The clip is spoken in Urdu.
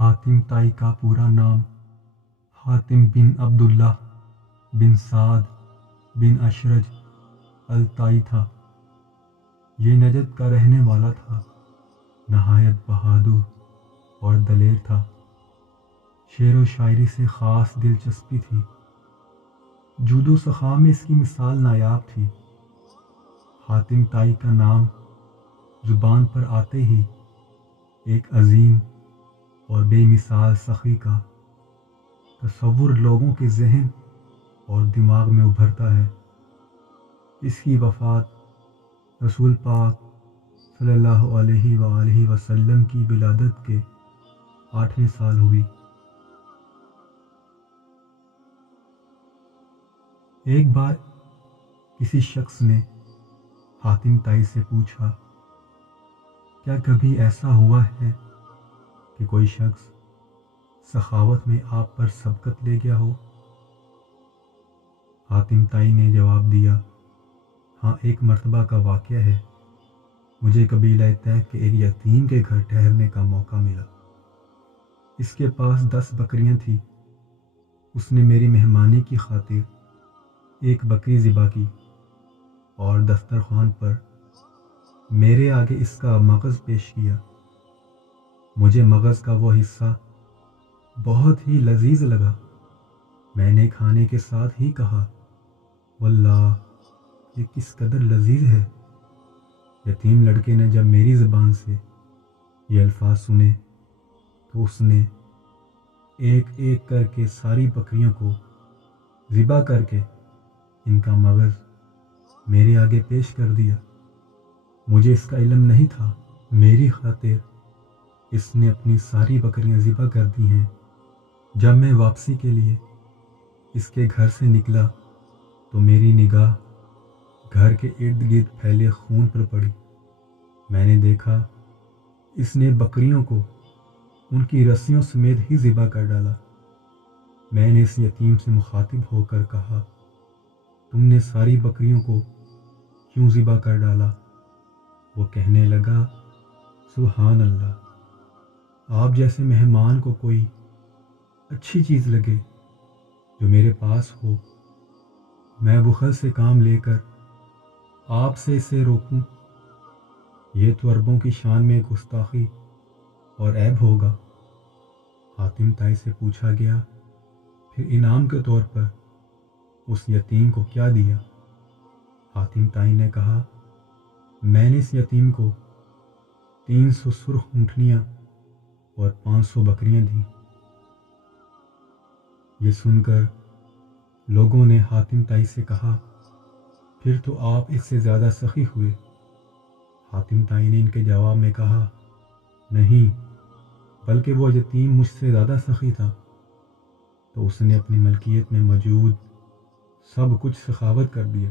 حاتم طائی کا پورا نام حاتم بن عبداللہ بن سعد بن اشرج الطائی تھا۔ یہ نجد کا رہنے والا تھا۔ نہایت بہادر اور دلیر تھا۔ شعر و شاعری سے خاص دلچسپی تھی۔ جود و سخا میں اس کی مثال نایاب تھی۔ حاتم طائی کا نام زبان پر آتے ہی ایک عظیم اور بے مثال سخی کا تصور لوگوں کے ذہن اور دماغ میں ابھرتا ہے۔ اس کی وفات رسول پاک صلی اللہ علیہ وآلہ وسلم کی ولادت کے 8ویں سال ہوئی۔ ایک بار کسی شخص نے حاتم طائی سے پوچھا، کیا کبھی ایسا ہوا ہے کہ کوئی شخص سخاوت میں آپ پر سبقت لے گیا ہو؟ حاتم طائی نے جواب دیا، ہاں، ایک مرتبہ کا واقعہ ہے۔ مجھے قبیلہ طیف کے ایک یتیم کے گھر ٹھہرنے کا موقع ملا۔ اس کے پاس 10 بکریاں تھیں۔ اس نے میری مہمانی کی خاطر ایک بکری ذبح کی اور دسترخوان پر میرے آگے اس کا مغز پیش کیا۔ مجھے مغز کا وہ حصہ بہت ہی لذیذ لگا۔ میں نے کھانے کے ساتھ ہی کہا، واللہ یہ کس قدر لذیذ ہے۔ یتیم لڑکے نے جب میری زبان سے یہ الفاظ سنے تو اس نے ایک ایک کر کے ساری بکریوں کو ذبح کر کے ان کا مغز میرے آگے پیش کر دیا۔ مجھے اس کا علم نہیں تھا۔ میری خاطر اس نے اپنی ساری بکریاں ذبح کر دی ہیں۔ جب میں واپسی کے لیے اس کے گھر سے نکلا تو میری نگاہ گھر کے ارد گرد پھیلے خون پر پڑی۔ میں نے دیکھا اس نے بکریوں کو ان کی رسیوں سمیت ہی ذبح کر ڈالا۔ میں نے اس یتیم سے مخاطب ہو کر کہا، تم نے ساری بکریوں کو کیوں ذبح کر ڈالا؟ وہ کہنے لگا، سبحان اللہ، آپ جیسے مہمان کو کوئی اچھی چیز لگے جو میرے پاس ہو، میں بخل سے کام لے کر آپ سے اسے روکوں، یہ تو عربوں کی شان میں گستاخی اور عیب ہوگا۔ حاتم طائی سے پوچھا گیا، پھر انعام کے طور پر اس یتیم کو کیا دیا؟ حاتم طائی نے کہا، میں نے اس یتیم کو 300 سرخ اونٹنیاں اور 500 بکریاں دیں۔ یہ سن کر لوگوں نے حاتم طائی سے کہا، پھر تو آپ اس سے زیادہ سخی ہوئے۔ حاتم طائی نے ان کے جواب میں کہا، نہیں، بلکہ وہ یتیم مجھ سے زیادہ سخی تھا۔ تو اس نے اپنی ملکیت میں موجود سب کچھ سخاوت کر دیا۔